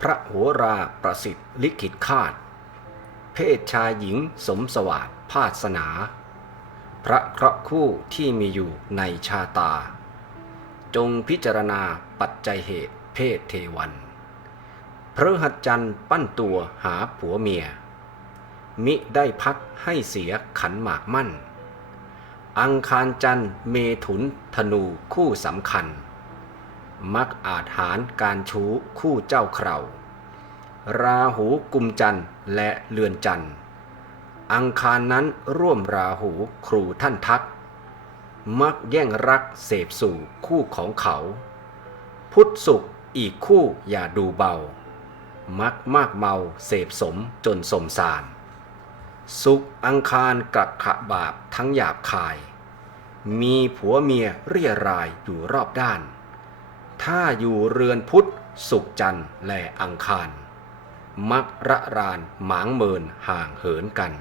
พระโหราประสิทธิ์ลิขิตคาด เพศชายหญิงสมสวัสดิ์ภาสนา พระเคราะห์คู่ที่มีอยู่ในชาตา จงพิจารณาปัจจัยเหตุเพศเทวันพระหัตจันทร์ปั้นตัวหาผัวเมีย มิได้พักให้เสียขันหมากมั่น อังคารจันทร์เมถุนธนูคู่สำคัญ มักอาจหารการชู้คู่เจ้าเคราราหูกุมจันทร์และเรือนจันทร์ อังคารนั้นร่วมราหูครูท่านทัก มักแย่งรักเสพสู่คู่ของเขา พุทธสุขอีกคู่อย่าดูเบา มักมากเมาเสพสมจนสมสาร สุขอังคารกระขะบาปทั้งหยาบคาย มีผัวเมียเรียรายอยู่รอบด้าน ถ้าอยู่เรือนพุทธสุขจันทร์และอังคาร มักระรานหมางเมินห่างเหินกัน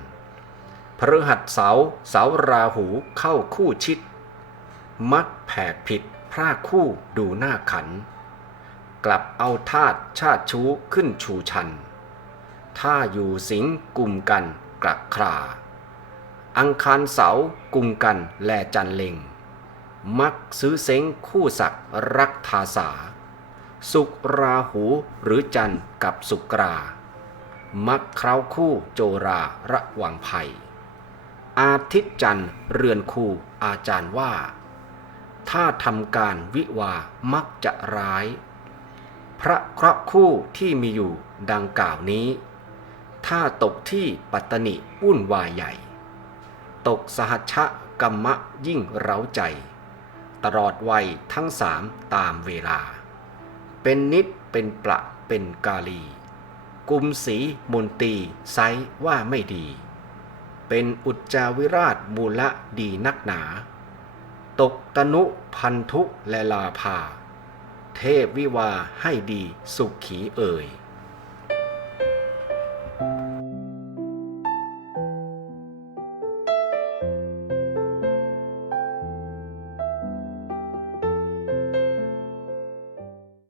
พฤหัสเสาเสาราหูเข้าคู่ชิด มักแผกผิดพรากคู่ดูหน้าขัน กลับเอาทาตุชาติชู้ขึ้นชูชัน ถ้าอยู่สิงกลุ่มกันกลักครา อังคารเสากลุ่มกันแลจันเล็ง มักซื้อเซ้งคู่ศักดิ์รักทาสา สุกราหูหรือจันทร์กับสุกรา มักเคราคู่โจราระวังภัย อาทิตย์จันทร์เรือนคู่อาจารย์ว่า ถ้าทำการวิวามักจะร้าย พระเคราะห์คู่ที่มีอยู่ดังกล่าวนี้ ถ้าตกที่ปัตตนิวุ่นวายใหญ่ ตกสหัชชะกรรมะยิ่งเร้าใจ ตลอดวัยทั้งสามตามเวลา เป็นนิดเป็นประเป็นกาลี กุมสีมนตีไซว่าไม่ดี เป็นอุจจาวิราชมูละดีนักหนา ตกตนุพันธุและลาภา เทพวิวาให้ดีสุขีเอ่ย